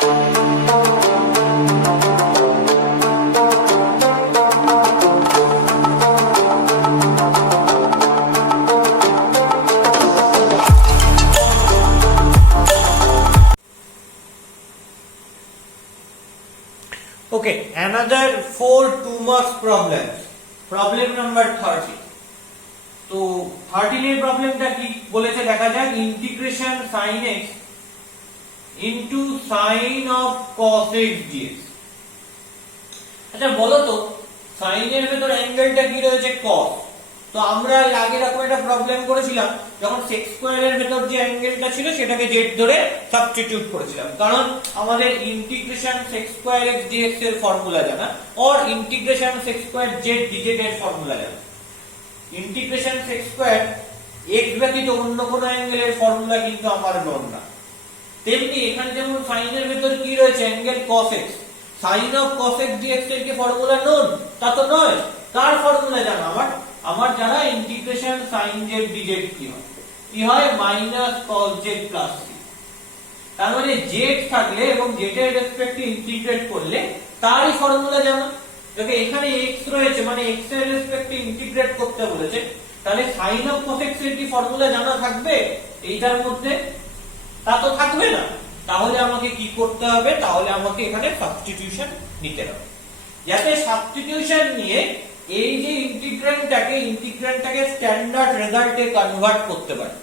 Okay, another 4 2 marks problems. Problem number 30. তো 13 এর প্রবলেমটা কি বলেছে দেখা যাক, integration sin x into sin of cos x dx। আচ্ছা বলো তো sin এর ভেতর অ্যাঙ্গেলটা কি রয়েছে cos। তো আমরা এর আগে এরকম একটা প্রবলেম করেছিলাম যখন sec স্কয়ার এর ভেতর যে অ্যাঙ্গেলটা ছিল সেটাকে z ধরে সাবস্টিটিউট করেছিলাম, কারণ আমাদের integration sec square x dx এর ফর্মুলা জানা আর integration sec square z dz এর ফর্মুলা জানা। ইন্টিগ্রেশন sec স্কয়ার x ব্যতীত অন্য কোনো অ্যাঙ্গেলের ফর্মুলা কিন্তু আমার নন না। তেমনি এখানে যেমন sin এর ভেতর কি রয়েছে angle cos x, sin of cos x dx এর কি ফর্মুলা নন? তা তো নয়। কার ফর্মুলা জানা আমার জানা ইন্টিগ্রেশন sin z dz কি হয় minus cos z plus c। তার মানে z থাকলে এবং z এর রেসপেক্টে ইন্টিগ্রেট করলে তারই ফর্মুলা জানা। দেখো এখানে x রয়েছে মানে x এর রেসপেক্টে ইন্টিগ্রেট করতে বলেছে, তাহলে sin of cos x এর কি ফর্মুলা জানা থাকবে এইটার মধ্যে? তা তো থাকবে না। তাহলে আমাকে কি করতে হবে? তাহলে আমাকে এখানে সাবস্টিটিউশন নিতে হবে, যাতে সাবস্টিটিউশন নিয়ে এই যে ইন্টিগ্র্যান্ডটাকে স্ট্যান্ডার্ড রেজাল্টে কনভার্ট করতে পারি।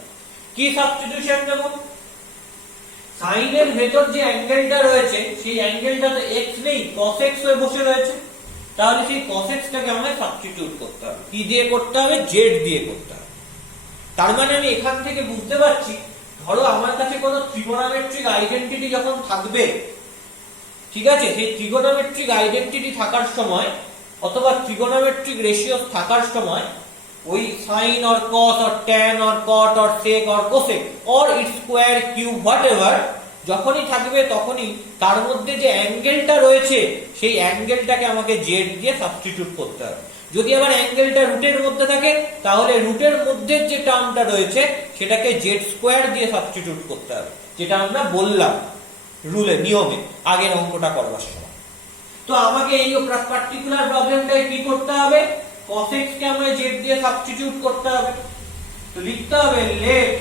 কি সাবস্টিটিউশন দেব? sin এর ভেতর যে অ্যাঙ্গেলটা রয়েছে সেই অ্যাঙ্গেলটা তো x নেই, cos x হয়ে বসে রয়েছে, তাহলে সেই cos x টাকে আমাকে সাবস্টিটিউট করতে হবে। কি দিয়ে করতে হবে? z দিয়ে করতে হবে। তার মানে আমি এখান থেকে বুঝতে পারছি, ধরো আমার কাছে কোনো ট্রিগোনোমেট্রিক আইডেন্টিটি যখন থাকবে, ঠিক আছে, সেই ট্রিগোনোমেট্রিক আইডেন্টিটি থাকার সময় অথবা ট্রিগোনোমেট্রিক রেশিও থাকার সময় ওই sin or cos or tan or cot or sec or cosec or its square cube whatever যখনই থাকবে তখনই তার মধ্যে যে অ্যাঙ্গেলটা রয়েছে সেই অ্যাঙ্গেলটাকে আমাকে z দিয়ে সাবস্টিটিউট করতে হবে। যদি আবার অ্যাঙ্গেলটা রুটের মধ্যে থাকে তাহলে রুটের মধ্যে যে টার্মটা রয়েছে সেটাকে z স্কয়ার দিয়ে সাবস্টিটিউট করতে হবে, যেটা আমরা বললাম রুলে নিয়মে আগের অঙ্কটা করবার সময়। তো আমাকে এই পার্টিকুলার প্রবলেমটায় কি করতে হবে? cos x কে আমায় z দিয়ে সাবস্টিটিউট করতে হবে। তো লিখতে হবে let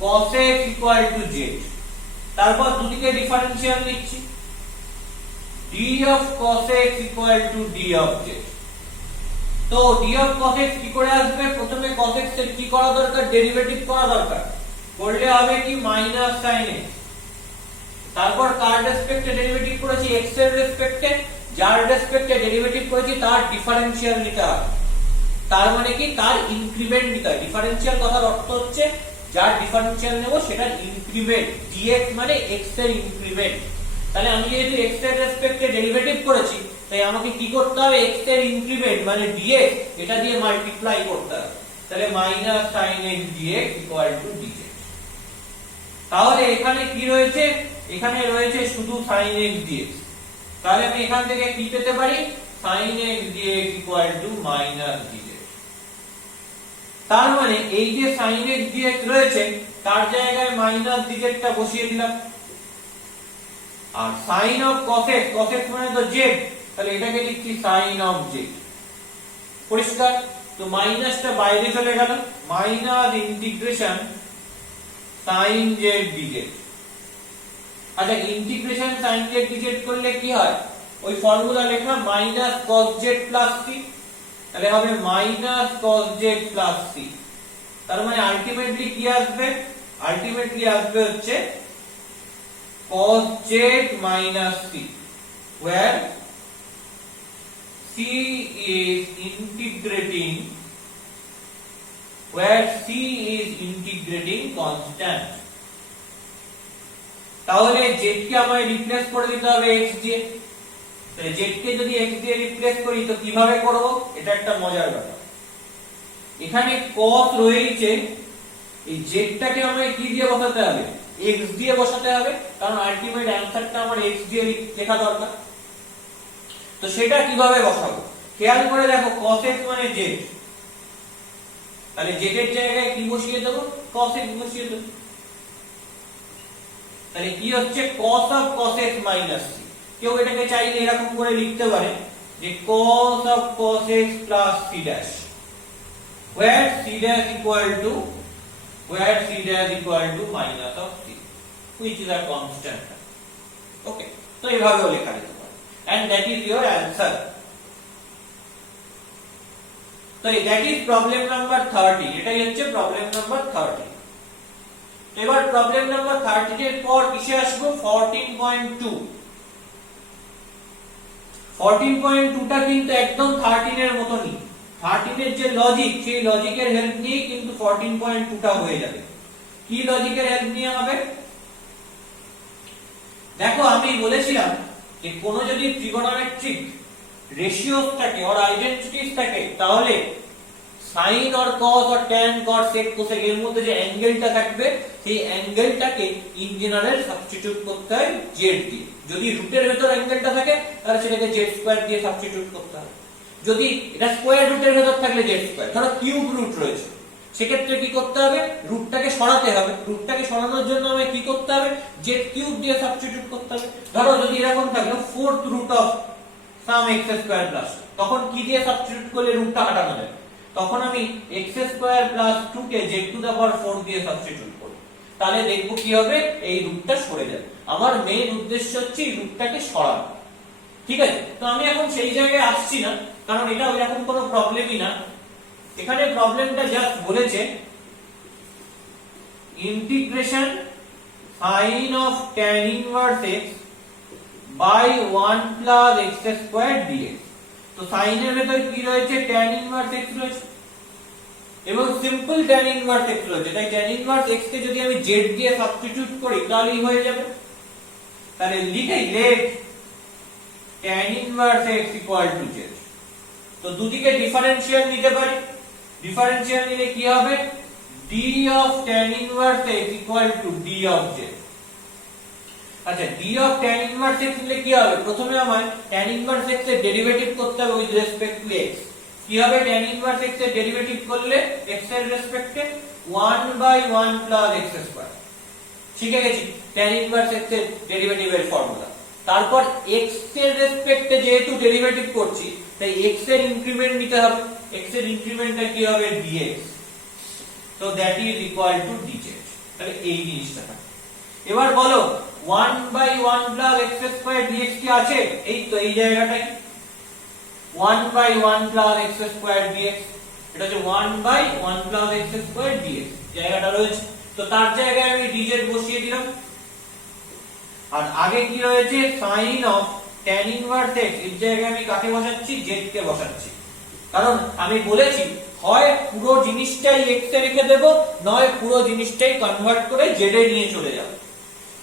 cos x equal to z, তারপর দুদিকে ডিফারেন্সিয়াল লিখছি d of cos x equal to d of z। তো d of cos x কি করে আসবে? প্রথমে cos x এর কি করা দরকার? ডেরিভেটিভ করা দরকার। করলে হবে কি মাইনাস sin x, তারপর কার রেসপেক্টে ডেরিভেটিভ করেছি? x এর রেসপেক্টে, যার রেসপেক্টে ডেরিভেটিভ করেছি তার ডিফারেন্সিয়াল নিতে হবে। তার মানে কি? তার ইনক্রিমেন্ট নিতে হবে। ডিফারেন্সিয়াল কথার অর্থ হচ্ছে যার ডিফারেন্সিয়াল নেব সেটার ইনক্রিমেন্ট, dx মানে x এর ইনক্রিমেন্ট। তাহলে আমি যেহেতু x এর রেসপেক্টে ডেরিভেটিভ করেছি তাই আমাকে কি করতে হবে? x এর ইনক্রিমেন্ট মানে dx এটা দিয়ে মাল্টিপ্লাই করতে হবে। তাহলে minus sin x dx equal to dz। তাহলে এখানে কি রয়েছে? এখানে রয়েছে শুধু sin x dx। তাহলে আমি এখান থেকে কি পেতে পারি? sin x dx equal to minus dz। তার মানে এই যে sin x dx রয়েছে তার জায়গায় মাইনাস dz টা বসিয়ে দিলাম। আর sin of cos x মানে তো z, তাহলে এটাকে লিখছি sin of z। পরিষ্কার? তো মাইনাসটা বাইরে চলে গেল, minus integration sin z dz। আচ্ছা ইন্টিগ্রেশন sin z dz করলে কি হয়? ওই ফর্মুলা লেখা minus cos z plus c, তাহলে হবে minus cos z plus c। তার মানে আলটিমেটলি কি আসবে? আলটিমেটলি আসবে হচ্ছে cos z minus c, where c is integrating constant। তাহলে z কে আমায় রিপ্লেস করে দিতে হবে x দিয়ে। তাহলে z কে যদি x দিয়ে রিপ্লেস করি তো কিভাবে করব? এটা একটা মজার ব্যাপার। এখানে cos রয়েছে, এই z টাকে আমায় কি দিয়ে বসাতে হবে? x দিয়ে বসাতে হবে, কারণ আলটিমেট অ্যানসারটা আমার x দিয়ে লেখা দরকার। তো সেটা কিভাবে বসাবো? খেয়াল করে দেখো cos x মানে z, তাহলে z এর জায়গায় কি বসিয়ে দেব? cos x বসিয়ে দেব। তাহলে কি হচ্ছে cos of cos x minus c। কেউ এটাকে চাইলে এরকম করে লিখতে পারে যে cos of cos x plus c dash, where c dash equal to minus of c, which is a constant। ওকে, তো এইভাবেও লেখা যেতে পারে, and that is your answer। তো that is problem number 30, এটাই হচ্ছে problem number 30। এবার প্রবলেম নাম্বার 30 এর পর কিসে আসবো? 14.2। 14.2টা কিন্তু একদম 13 এর মতনই। 13 এর যে লজিক, সেই লজিকের হেল্প নিয়ে কিন্তু 14.2টা হয়ে যাবে। কি লজিকের হেল্প নিয়ে হবে? দেখো, আমি বলেছিলাম যে কোন যদি ট্রিগোনোমেট্রিক রেশিওস থাকে অর আইডেন্টিটিস থাকে, তাহলে sine or cos or tan cot sec cosec এর মধ্যে যে অ্যাঙ্গেলটা থাকবে, সেই অ্যাঙ্গেলটাকে ইন জেনারেল সাবস্টিটিউট করতে হয় জেড দিয়ে। যদি রুটের ভেতর অ্যাঙ্গেলটা থাকে তাহলে সেটাকে জেড স্কয়ার দিয়ে সাবস্টিটিউট করতে হবে। যদি এটা স্কয়ার রুটের ভেতর থাকলে জেড স্কয়ার, ধরো কিউব রুট রয়েছে, সেক্ষেত্রে কি করতে হবে? রুটটাকে সরাতে হবে। রুটটাকে সরানোর জন্য আমায় কি করতে হবে? জেড কিউব দিয়ে সাবস্টিটিউট করতে হবে। ধরো যদি এরকম থাকলো fourth root of some x square plus, তখন কি দিয়ে সাবস্টিটিউট করলে রুটটা কাটানো যাবে? তখন আমি x স্কয়ার প্লাস 2 কে z টু দা পাওয়ার 4 দিয়ে সাবস্টিটিউট করব। তাহলে দেখবো কি হবে? এই রুটটা সরে যাবে। আমার মেইন উদ্দেশ্য হচ্ছে এই রুটটাকে সরানো। ঠিক আছে, তো আমি এখন সেই জায়গায় আসছি না, কারণ এটা ওইরকম কোনো প্রবলেমই না। এখানে প্রবলেমটা জাস্ট বলেছে integration sin of tan inverse x by 1 plus x square dx। তো sin এর ভেতর কি রয়েছে? tan inverse x রয়েছে এবং সিম্পল tan inverse x রয়েছে। তাই tan inverse x কে যদি আমি z দিয়ে সাবস্টিটিউট করি তাহলেই হয়ে যাবে। তাহলে লিখেই let tan inverse x equal to z। তো দুদিকে ডিফারেনশিয়াল নিতে পারি। ডিফারেনশিয়াল নিলে কি হবে? d of tan inverse x equal to d of z। আচ্ছা, d of tan inverse x নিলে কি হবে? প্রথমে আমায় tan inverse x এর ডেরিভেটিভ করতে হবে উইথ রেসপেক্ট টু x। কি হবে tan inverse x এর ডেরিভেটিভ করলে x এর রেসপেক্টে 1/1 plus x স্কয়ার। শিখে গেছি tan inverse x এর ডেরিভেটিভের ফর্মুলা। তারপর x এর রেসপেক্টে যেহেতু ডেরিভেটিভ করছি, তাই x এর ইনক্রিমেন্ট নিতে হবে। x এর ইনক্রিমেন্টটা কি হবে? dx। তো that is equal to dz। তাহলে এই জিনিসটা থাকে। এবার বলো 1/1 plus x স্কয়ার dx কি আছে? এই তো এই জায়গাটাই 1/1 plus x স্কয়ার dx। এটা হচ্ছে 1/1 plus x স্কয়ার dx জায়গাটা রয়েছে। তো তার জায়গায় আমি dz বসিয়ে দিলাম। আর আগে কি রয়েছে? sin of tan inverse x, এর জায়গায় আমি কাকে বসাচ্ছি? z কে বসাচ্ছি। কারণ আমি বলেছি হয় পুরো জিনিসটাই x এ রেখে দেব, নয় পুরো জিনিসটাই কনভার্ট করে z এ নিয়ে চলে যাব।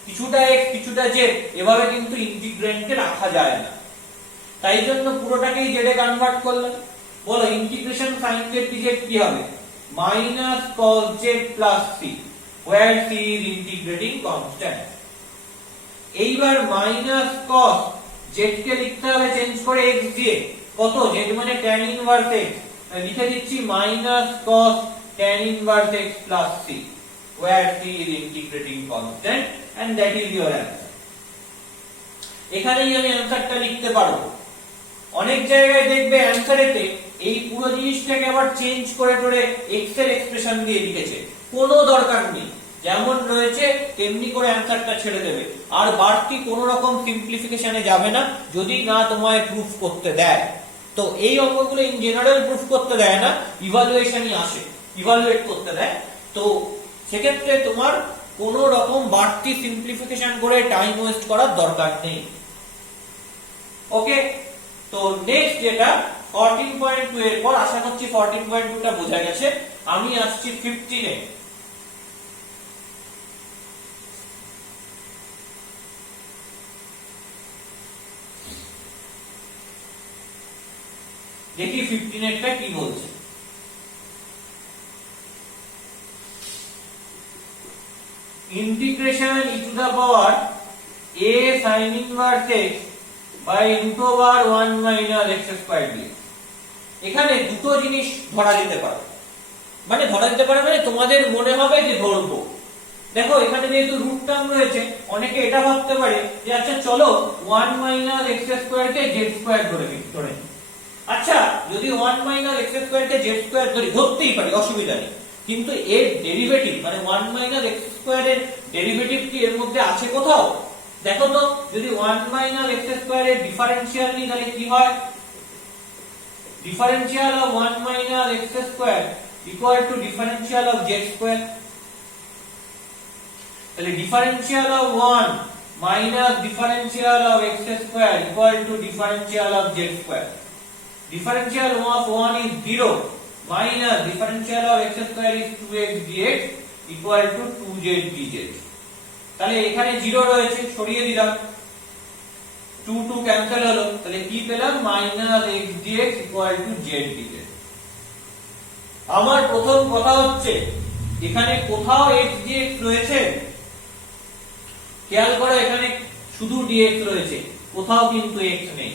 কিছুটা x কিছুটা z এভাবে কিন্তু ইন্টিগ্র্যান্ডকে রাখা যায় না। তাই জন্য পুরোটাকেই z এ কনভার্ট করলাম। বলো ইন্টিগ্রেশন sin z dz কি হবে? minus cos z plus c, where c is integrating constant। এইবার মাইনাস cos z কে লিখতে হবে চেঞ্জ করে x দিয়ে। কত? z মানে tan inverse x, লিখে দিচ্ছি minus cos tan inverse x plus c, where c is integrating constant, and that is your answer। এখানেই আমি অ্যানসারটা লিখতে পারবো। অনেক জায়গায় দেখবে অ্যানসারেতে এই পুরো জিনিসটাকে আবার চেঞ্জ করে টোরে x এর এক্সপ্রেশন দিয়ে লিখেছে। কোনো দরকার নেই, যেমন রয়েছে তেমনি করে অ্যানসারটা ছেড়ে দেবে। আর বাড়তি কোনো রকম সিম্পলিফিকেশনে যাবে না, যদি না তোমায় প্রুফ করতে দেয়। তো এই অঙ্কগুলো ইন জেনারেল প্রুফ করতে দেয় না, ইভালুয়েশনই আসে, ইভালুয়েট করতে দেয়। তো সেক্ষেত্রে তোমার কোনো রকম বাড়তি সিম্পলিফিকেশন করে টাইম ওয়েস্ট করার দরকার নেই। ওকে, তো নেক্সট যেটা 14.2 এর পর, আশা করছি 14.2 টা বোঝা গেছে। আমি আসছি 15 এ। দেখি 15 এরটা কি বলছে। Integration e to the power a sin inverse x by root over 1 minus x square dx। এখানে দুটো জিনিস ধরা যেতে পারে, মানে তোমাদের মনে হবে যে ধরবো। দেখো এখানে যেহেতু রুট টার্ম রয়েছে, অনেকে এটা ভাবতে পারে যে আচ্ছা চলো 1 মাইনাস এক্স স্কয়ার কে জেড স্কয়ার ধরে নিই। আচ্ছা যদি 1 মাইনাস এক্স স্কয়ার কে জেড স্কয়ার ধরতেই পারি, অসুবিধা নেই, কিন্তু এর ডেরিভেটিভ মানে 1 মাইনাস এক্স স্কয়ার এর ডেরিভেটিভ কি এর মধ্যে আছে কোথাও? দেখো তো, যদি 1 মাইনাস এক্স স্কয়ার এর ডিফারেনশিয়াল নিই তাহলে কি হয়? Differential of 1 minus x square equal to differential of Z square. তাহলে differential of 1 minus differential of x square equal to differential of Z square. Differential of 1 is 0 minus differential of x square is 2x dx equal to 2z dz। তাহলে এখানে 0 রয়েছে, সরিয়ে দিলাম, 2 2 cancel হলো, তাহলে কি পেলাম? minus x dx equal to z dz। আমার প্রথম কথা হচ্ছে এখানে কোথাও x dx রয়েছে? খেয়াল করো, এখানে শুধু dx রয়েছে, কোথাও কিন্তু x নেই।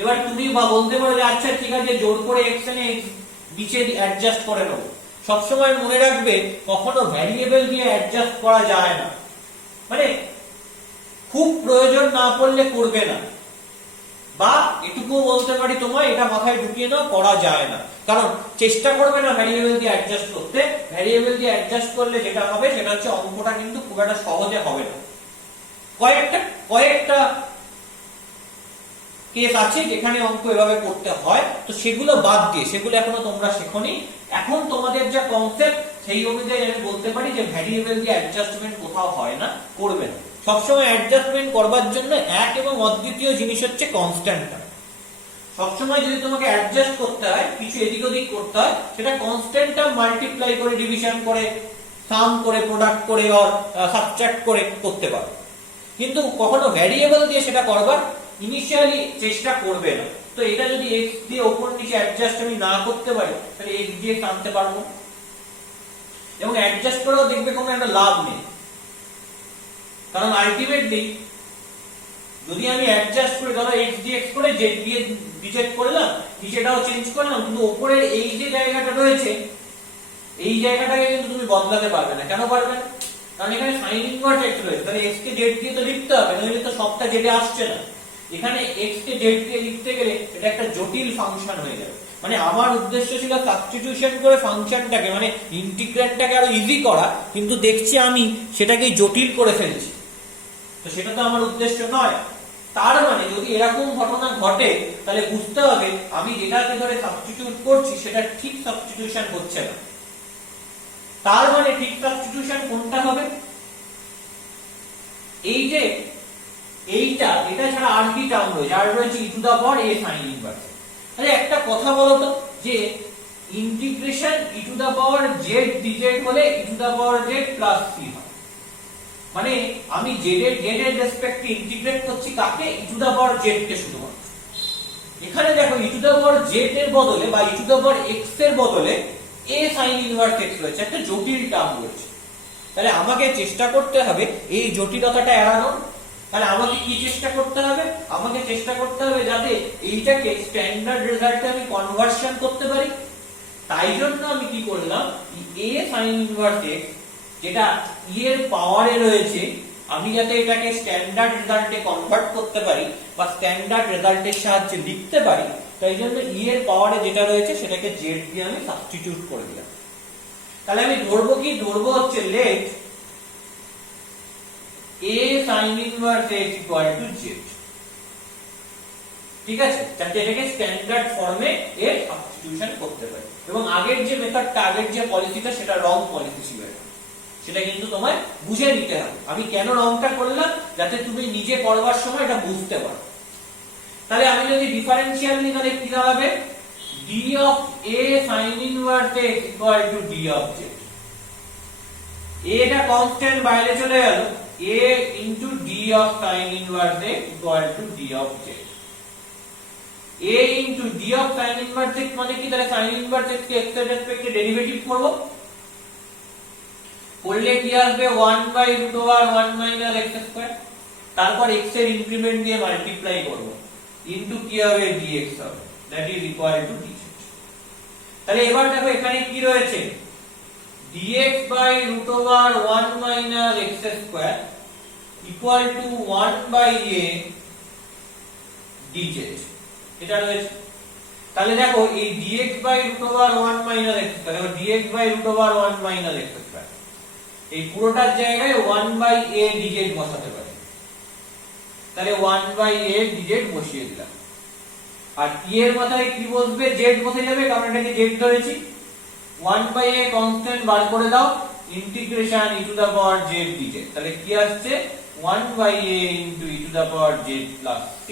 এবার তুমি বলতে পারো যে আচ্ছা ঠিক আছে, জোর করে x এনে x নিচে অ্যাডজাস্ট করে নাও। সবসময় মনে রাখবে কখনো ভ্যারিয়েবল দিয়ে অ্যাডজাস্ট করা যায় না, মানে খুব প্রয়োজন না পড়লে করবে না, বা এটুকু বলতে পারি তোমায় এটা মাথায় ঢুকিয়ে নাও, করা যায় না। কারণ চেষ্টা করবে না ভ্যারিয়েবল দিয়ে অ্যাডজাস্ট করতে। ভ্যারিয়েবল দিয়ে অ্যাডজাস্ট করলে যেটা হবে সেটা হচ্ছে অঙ্কটা কিন্তু খুব একটা সহজে হবে না। কয়েকটা কেস আছে যেখানে অঙ্ক এভাবে করতে হয়, তো সেগুলো বাদ দিয়ে, সেগুলো এখনো তোমরা শেখোনি। এখন তোমাদের যা কনসেপ্ট সেই অনুযায়ী আমি বলতে পারি যে ভ্যারিয়েবল দিয়ে অ্যাডজাস্টমেন্ট কোথাও হয় না, করবে না। সবসময় অ্যাডজাস্টমেন্ট করবার জন্য এক এবং অদ্বিতীয় জিনিস হচ্ছে কনস্ট্যান্ট। সবসময় যদি তোমাকে অ্যাডজাস্ট করতে হয়, কিছু এদিক ওদিক করতে হয়, সেটা কনস্ট্যান্ট টার্ম মাল্টিপ্লাই করে, ডিভিশন করে, সাম করে, প্রোডাক্ট করে, অর সাবট্রাক্ট করে করতে পারো। কিন্তু কখনো ভ্যারিয়েবল দিয়ে সেটা করবার ইনিশিয়ালি চেষ্টা করবে না। তো এটা যদি x দিয়ে উপর নিচে অ্যাডজাস্ট আমি না করতে পারি, তাহলে x দিয়ে টানতে পারবো, এবং অ্যাডজাস্ট করেও দেখবে কোনো একটা লাভ নেই। কারণ আলটিমেটলি যদি আমি অ্যাডজাস্ট করে ধরো x dx করে z দিয়ে dz করলাম, নিচেটাও চেঞ্জ করলাম, কিন্তু উপরের এই যে জায়গাটা রয়েছে, এই জায়গাটাকে কিন্তু তুমি বদলাতে পারবে না। কেন পারবে না? কারণ এখানে sin ইনভার্স x রয়েছে, তাহলে x কে z দিয়ে তো লিখতে হবে, নইলে তো সবটা z এ আসছে না। এখানে x কে z দিয়ে লিখতে গেলে এটা একটা জটিল ফাংশন হয়ে যাবে। মানে আমার উদ্দেশ্য ছিল সাবস্টিটিউশন করে ফাংশনটাকে, মানে ইন্টিগ্রেন্টটাকে আরো ইজি করা, কিন্তু দেখছি আমি সেটাকে জটিল করে ফেলছি, তো সেটা তো আমার উদ্দেশ্য নয়। তার মানে যদি এরকম ঘটনা ঘটে, তাহলে বুঝতে হবে আমি যেটাকে ধরে সাবস্টিটিউট করছি সেটা ঠিক সাবস্টিটিউশন হচ্ছে না। তার মানে ঠিক সাবস্টিটিউশন কোনটা হবে? এই যে এইটা, এটা ছাড়া আর কি টার্ম রয়েছে? আর রয়েছে e to the power a sin inverse. তাহলে একটা কথা বলো তো, যে integration e to the power z dz হলে e to the power z plus c হয়, মানে আমি z এর রেসপেক্টে ইন্টিগ্রেট করছি কাকে? e to the power z কে শুধুমাত্র। এখানে দেখো e to the power z এর বদলে বা e to the power x এর বদলে a sin ইনভার্স x রয়েছে, একটা জটিল টার্ম রয়েছে। তাহলে আমাকে চেষ্টা করতে হবে এই জটিলতাটা এড়ানোর। তাহলে আমাকে কি চেষ্টা করতে হবে? আমাকে চেষ্টা করতে হবে যাতে এইটাকে স্ট্যান্ডার্ড রেজাল্টে আমি কনভার্সন করতে পারি। তাই জন্য আমি কি করলাম, a sin ইনভার্স x যেটা e এর পাওয়ারে রয়েছে, আমি যাতে এটাকে স্ট্যান্ডার্ড রেজাল্টে কনভার্ট করতে পারি বা স্ট্যান্ডার্ড রেজাল্টের সাহায্যে লিখতে পারি, তাই জন্য e এর পাওয়ারে যেটা রয়েছে সেটাকে z দিয়ে আমি সাবস্টিটিউট করে দিলাম। তাহলে আমি ধরবো কি? ধরবো হচ্ছে let a sin inverse x equal to z। ঠিক আছে, যাতে এটাকে স্ট্যান্ডার্ড ফর্মে এর সাবস্টিটিউশন করতে পারি। এবং আগের যে মেথডটা, আগের যে পলিসিটা, সেটা রং পলিসি ছিল, সেটা কিন্তু তোমায় বুঝে নিতে হবে। আমি কেন রংটা করলাম? যাতে তুমি নিজে করবার সময় এটা বুঝতে পারো। তাহলে আমি যদি ডিফারেনশিয়াল নিই, তাহলে কি দাঁড়াবে? d of a sin inverse x equal two d of z। a টা কনস্ট্যান্ট, বাইরে চলে গেল, a into d of sin inverse x equal to d of z। a into d of sin inverse x মানে কি? তাহলে sin inverse x কে x এর রেসপেক্টে derivative করব, করলে কি আসবে? 1/√1 minus x স্কয়ার, তারপর x এর ইনক্রিমেন্ট দিয়ে মাল্টিপ্লাই করব, ইনটু কি হবে? dx হবে, that is equal to dz। তাহলে এবার দেখো এখানে কি রয়েছে? d dx by root over 1 minus x square equal to 1 by a dz এটা রয়েছে। তাহলে দেখো এই dx by root over 1 minus x square দেখো dx by root over 1 minus x square এই পুরোটার জায়গায় 1 by a dz বসাতে পারি, তাহলে 1 by a dz বসিয়ে দিলাম। আর e এর মাথায় কি বসবে, z বসে যাবে কারণ এটাকে z ধরেছি। 1 by a কনস্ট্যান্ট বার করে দাও, integration e to the power z dz, তাহলে কি আসছে 1 by a into e to the power z plus c,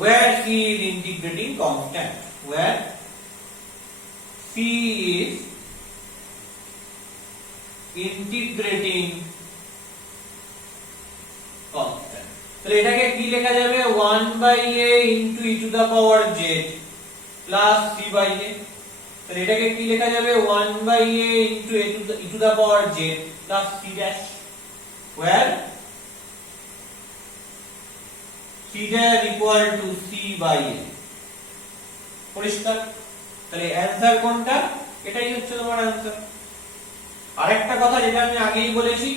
where c is integrating constant, where c is integrating constant। তাহলে এটাকে কি লেখা যাবে 1 by a into e to the power z plus c by a। তাহলে এটাকে কি লেখা যাবে 1 by a into e to the power z plus c dash, where c dash equal to c by a। পরিষ্কার? তাহলে answer কোনটা? এটাই হচ্ছে তোমার অ্যানসার। আরেকটা কথা যেটা আমি আগেই বলেছি,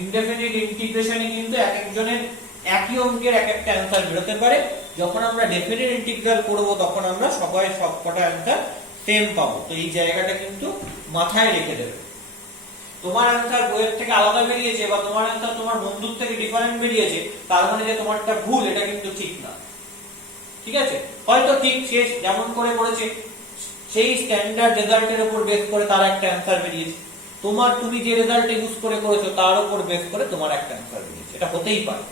ইনডেফিনিট ইন্টিগ্রেশনে কিন্তু এক একজনের একই অঙ্কের এক একটা অ্যানসার বেরোতে পারে। যখন আমরা ডেফিনিট ইন্টিগ্রাল করব তখন আমরা সবকটা অ্যানসার সেম পাবো। তো এই জায়গাটা কিন্তু মাথায় রেখে দেবে। তোমার অ্যানসার বইয়ের থেকে আলাদা বেরিয়েছে বা তোমার অ্যানসার তোমার বন্ধুর থেকে ডিফারেন্ট বেরিয়েছে, তার মানে যে তোমারটা ভুল এটা কিন্তু ঠিক না। ঠিক আছে? হয়তো ঠিক সে যেমন করে করেছে সেই স্ট্যান্ডার্ড রেজাল্টের উপর বেস করে তার একটা অ্যানসার বেরিয়েছে, তুমি যে রেজাল্ট ইউজ করে করেছো তার উপর বেস করে তোমার একটা অ্যানসার বেরিয়েছে, এটা হতেই পারে।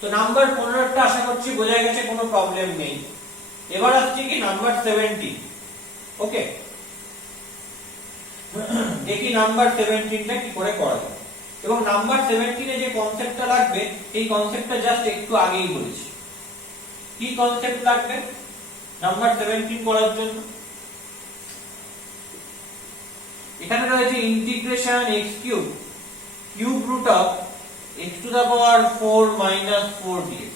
তো নাম্বার 15টা আশা করছি বোঝা গেছে, কোনো প্রবলেম নেই। এবার আসছে কি নাম্বার 17। ওকে, দেখি নাম্বার 17টা কি করে করা যায়। এবং নাম্বার 17 এ যে কনসেপ্টটা লাগবে এই কনসেপ্টটা জাস্ট একটু আগেই বলেছি। কি কনসেপ্ট লাগবে নাম্বার 17 করার জন্য? এখানে রয়েছে integration x cube cube root of x to the power 4 minus 4 dx।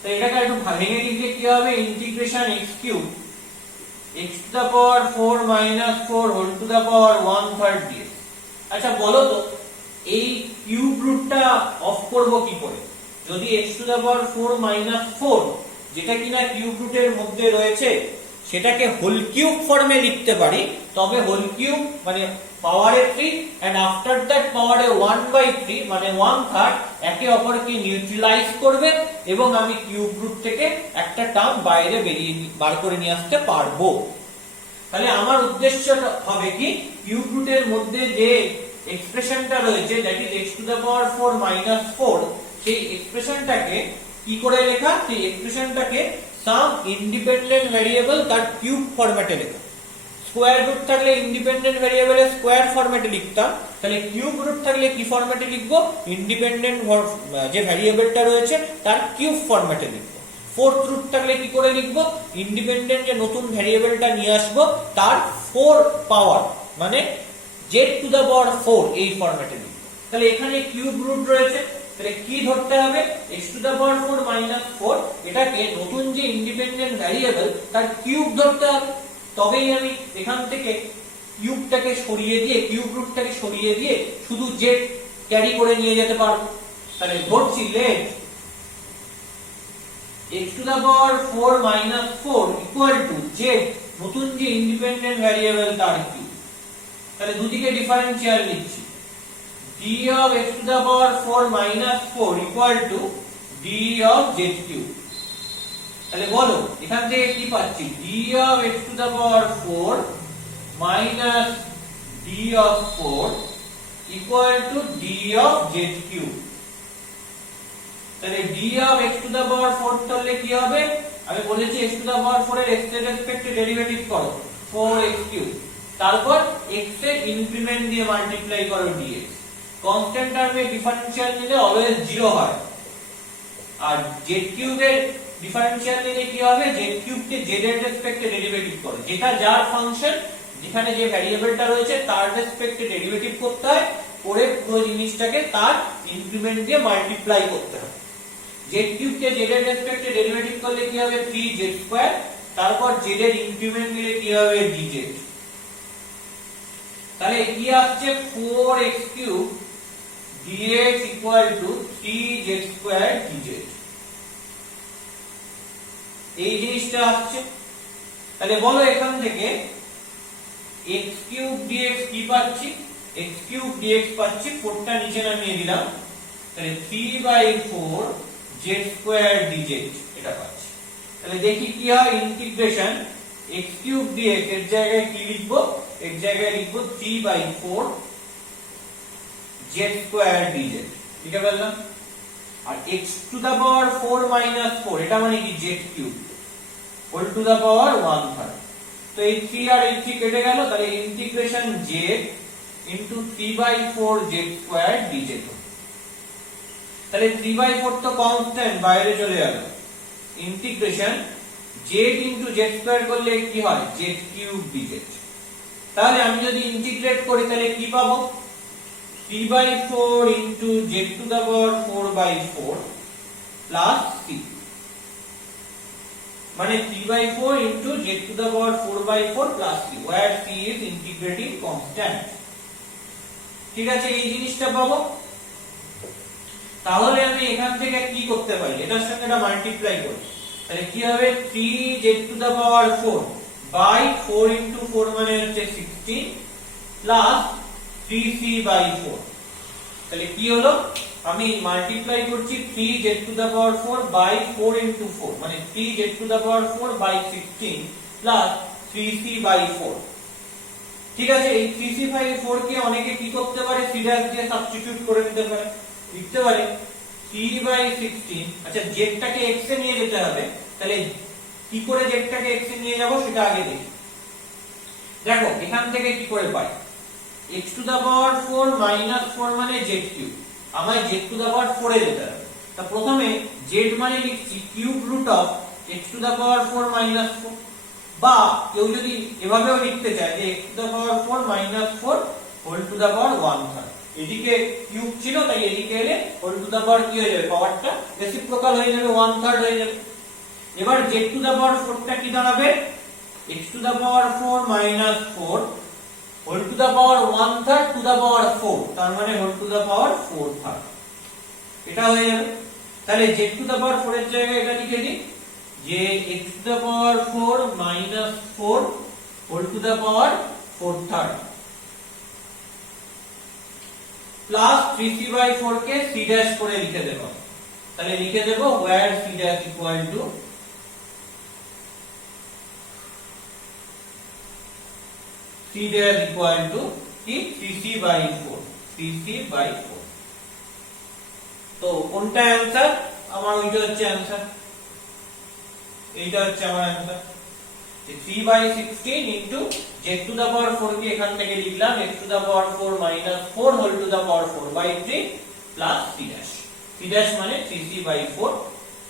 তো এটাকে একটু ভেঙে লিখলে কি হবে, integration x cube x to the power 4 minus 4 whole to the power 1/3 dx। আচ্ছা বলো তো এই কিউব রুটটা অফ করব কি করে? যদি x to the power 4 minus 4 যেটা কিনা কিউব রুটের মধ্যে রয়েছে সেটাকে হোল কিউব ফর্মে লিখতে পারি, তবে হোল কিউব মানে পাওয়ারে 3 and after that পাওয়ারে 1/3 মানে 1/3 একে অপরকে নিউট্রালাইজ করবে এবং আমি কিউব রুট থেকে একটা টার্ম বাইরে বার করে নিয়ে আসতে পারবো। তাহলে আমার উদ্দেশ্যটা হবে কি, কিউব রুটের মধ্যে যে এক্সপ্রেশনটা রয়েছে that is x to the power 4 minus 4, সেই এক্সপ্রেশনটাকে কি করে লেখা, সেই এক্সপ্রেশনটাকে সাম ইন্ডিপেন্ডেন্ট ভেরিয়েবল তার কিউব ফরম্যাটে লেখা। স্কোয়ার রুট থাকলে ইন্ডিপেন্ডেন্ট ভেরিয়েবলের স্কোয়ার ফরম্যাটে লিখতাম, তাহলে কিউব রুট থাকলে কি ফরম্যাটে লিখবো, ইন্ডিপেন্ডেন্ট যে ভেরিয়েবলটা রয়েছে তার কিউব ফরম্যাটে লিখবো। ফোর্থ রুট থাকলে কি করে লিখবো, ইন্ডিপেন্ডেন্ট যে নতুন ভেরিয়েবলটা নিয়ে আসবো তার 4 পাওয়ার মানে z টু দা পাওয়ার 4 এই ফরম্যাটে লিখবো। তাহলে এখানে কিউব রুট রয়েছে, তাহলে কি ধরতে হবে, x to the power 4 minus 4, এটাকে নতুন যে ইন্ডিপেন্ডেন্ট ভেরিয়েবল তার কিউব ধরতে হবে। তবেই আমি এখান থেকে কিউবটাকে সরিয়ে দিয়ে কিউব রুটটাকে সরিয়ে দিয়ে শুধু z ক্যারি করে নিয়ে যেতে পারবো। তাহলে ধরছি let x to the power 4 minus 4 equal to z নতুন যে ইন্ডিপেন্ডেন্ট ভেরিয়েবল তার কিউব। তাহলে দুদিকে ডিফারেন্সিয়াল নিচ্ছি, d of x to the power 4 minus 4 equal to d of z cube। তাহলে বলো এখান থেকে কি পাচ্ছি, d of x to the power 4 minus d of 4 equal to d of z cube। তাহলে d of x to the power 4 তাহলে কি হবে, আমি বলেছি x to the power 4 এর x এর রেসপেক্টে ডেরিভেটিভ করো 4x cube, তারপর x এর ইনক্রিমেন্ট দিয়ে মাল্টিপ্লাই করো dx। কনস্ট্যান্ট টার্মে ডিফারেন্সিয়াল নিলে অলওয়েজ 0 হয়, আর z কিউবের ডিফারেন্সিয়াল নিলে কি হবে, z কিউবকে z এর রেসপেক্টে ডেরিভেটিভ করে, যেটা যার ফাংশন যেখানে যে ভেরিয়েবলটা রয়েছে তার রেসপেক্টে ডেরিভেটিভ করতে হয়, করে পুরো জিনিসটাকে তার ইনক্রিমেন্ট দিয়ে মাল্টিপ্লাই করতে হয়। z কিউবকে z এর রেসপেক্টে ডেরিভেটিভ করলে কি হবে 3z², তারপর z এর ইনক্রিমেন্ট নিলে কি হবে dz। তাহলে কি আসছে 4x³ dx equal to 3z² dz, এই জিনিসটা আসছে। তাহলে বলো এখান থেকে x³ dx কি পাচ্ছি, x³ dx পাচ্ছি 4 টা নিচে নামিয়ে দিলাম, তাহলে 3/4 z² dz এটা পাচ্ছি। তাহলে দেখি কি হয়, ইন্টিগ্রেশন x³ dx এর জায়গায় কি লিখবো, এর জায়গায় লিখবো 3/4 z² dz, লিখে ফেললাম। আর x⁴ - 4 এটা মানে কি z³ whole to the power 1/3, তো এই 3 আর এই 3 কেটে গেল, তাহলে integration z into 3/4 z² dz। তাহলে 3/4 তো কনস্ট্যান্ট বাইরে চলে গেল, ইন্টিগ্রেশন z ইনটু z² করলে কি হয় z³ dz। তাহলে আমি যদি ইন্টিগ্রেট করি তাহলে কি পাবো, 3/4 ইনটু z⁴/4 প্লাস c, মানে 3/4 into z⁴/4 plus c, where c is integrating constant। ঠিক আছে, এই জিনিসটা পাবো। তাহলে আমি এখান থেকে কি করতে পারি, এটার সঙ্গে এটা মাল্টিপ্লাই করি, তাহলে কি হবে 3z⁴ বাই 4 ইনটু 4 মানে হচ্ছে 16 প্লাস 3c/4। তাহলে কি হলো, আমি মাল্টিপ্লাই করছি 3z⁴ বাই 4 ইনটু 4 মানে 3z⁴ বাই 16 প্লাস 3c/4। ঠিক আছে, এই 3c/4 কে অনেকে কি করতে পারে, c' দিয়ে সাবস্টিটিউট করে নিতে পারে, লিখতে পারে 3/16। আচ্ছা, z টাকে x এ নিয়ে যেতে হবে, তাহলে কি করে z টাকে x এ নিয়ে যাব সেটা আগে দেখি। দেখো এখান থেকে কি করে পাই, x⁴ - 4 মানে z³, আমায় z⁴ এ যেতে হবে। তা প্রথমে z মানে লিখছি কিউব রুট অফ x⁴ - 4, বা কেউ যদি এভাবেও লিখতে চায় যে x⁴ - 4 whole to the power 1/3, এদিকে কিউব ছিল তাই এদিকে এলে হোল টু দা পাওয়ার কি হয়ে যাবে, পাওয়ারটা রেসিপ্রোকাল হয়ে যাবে, 1/3 হয়ে যাবে। এবার z⁴ টা কি দাঁড়াবে, x⁴ - 4 whole to the power 1/3 to the power 4, তার মানে হোল টু দা পাওয়ার 4/3, এটা হয়ে যাবে। তাহলে z⁴ এর জায়গায় এটা লিখে দিই যে x⁴ - 4 whole to the power 4/3 plus 3c/4 কে c' করে লিখে দেব। তাহলে লিখে দেব where c' equal to c' equal to কি 3c/4। তো কোনটা অ্যানসার, আমার ওইটা হচ্ছে অ্যানসার, এইটা হচ্ছে আমার অ্যানসার। 3/16 ইনটু z⁴ কে এখান থেকে লিখলাম x⁴ - 4 whole to the power 4/3 plus c' মানে 3c/4,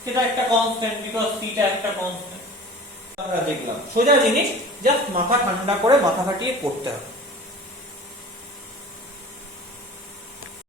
সেটা একটা কনস্ট্যান্ট, বিকজ c টা একটা কনস্ট্যান্ট। আমরা দেখলাম সোজা জিনিস, জাস্ট মাথা ঠান্ডা করে মাথা খাটিয়ে করতে হবে।